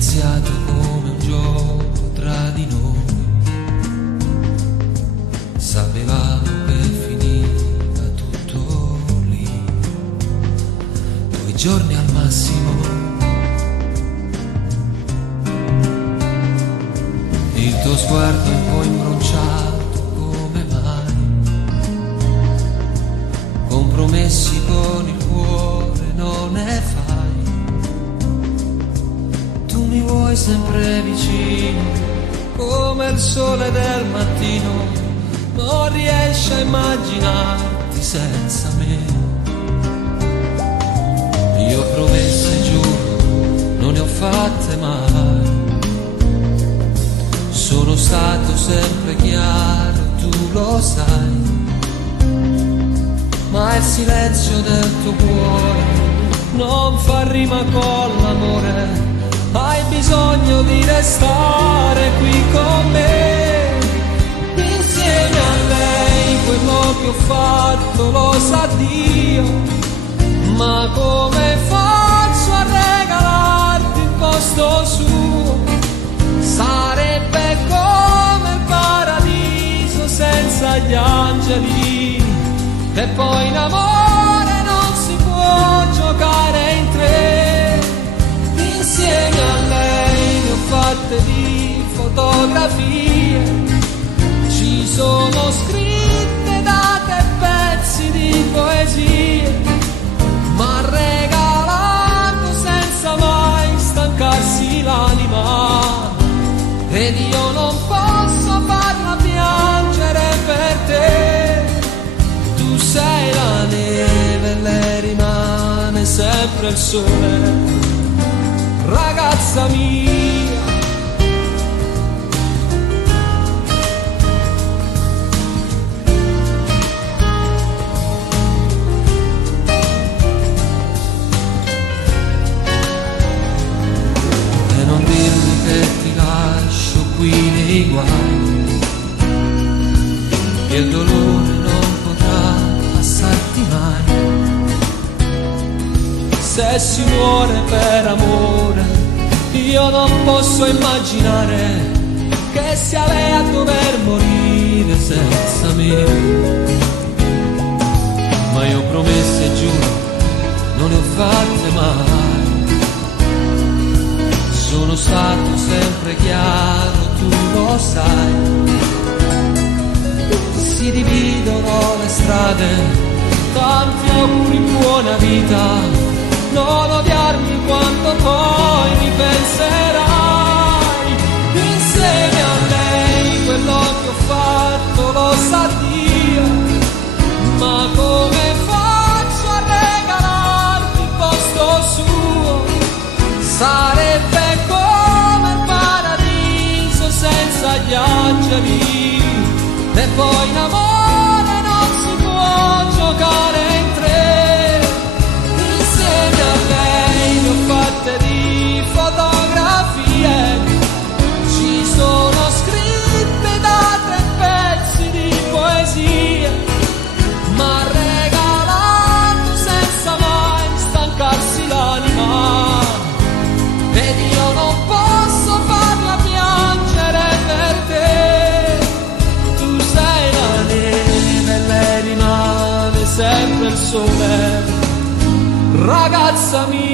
iniziato come un gioco tra di noi, sapevamo che finiva tutto lì, 2 giorni al massimo. Il tuo sguardo è un po' imbronciato, come mai? Compromessi con il cuore non ne fai. Tu mi vuoi sempre vicino, come il sole del mattino. Non riesci a immaginarti senza me. Io promesse, giuro, non ne ho fatte mai. Sono stato sempre chiaro, tu lo sai. Ma il silenzio del tuo cuore non fa rima con l'amore. Hai bisogno di restare qui con me. Insieme a lei quello che ho fatto lo sa Dio. Ma come faccio a regalarti il posto suo? Sarebbe come il paradiso senza gli angeli. E poi in amore non si può giocare in 3. Insieme a lei ne ho fatte di fotografie. Ci sono scritte date e pezzi di poesie. Ma regalato senza mai stancarsi l'anima. Ed io non posso farla piangere per te. Tu sei la neve e lei rimane sempre il sole, ragazza mia. E non dirmi che ti lascio qui nei guai, che il dolore non potrà passarti mai. Se si muore per amore, io non posso immaginare che sia lei a dover morire senza me. Ma io promesse e giuro, non ne ho fatte mai. Sono stato sempre chiaro, tu lo sai. Si dividono le strade, tanti auguri, buona vita. Non odiarmi quando poi mi penserai. Insieme a lei quello che ho fatto lo sa Dio. Ma come faccio a regalarti il posto suo? Sarebbe come il paradiso senza gli angeli. E poi in amore non si può giocare in 3. Insieme a lei ne ho fatte di fotografie. Ci sono scritte date e pezzi di poesie. Ma regalato senza mai stancarsi l'anima. Ed io non posso farla piangere per te. Tu sei la neve e lei rimane sempre il sole, ragazza mia.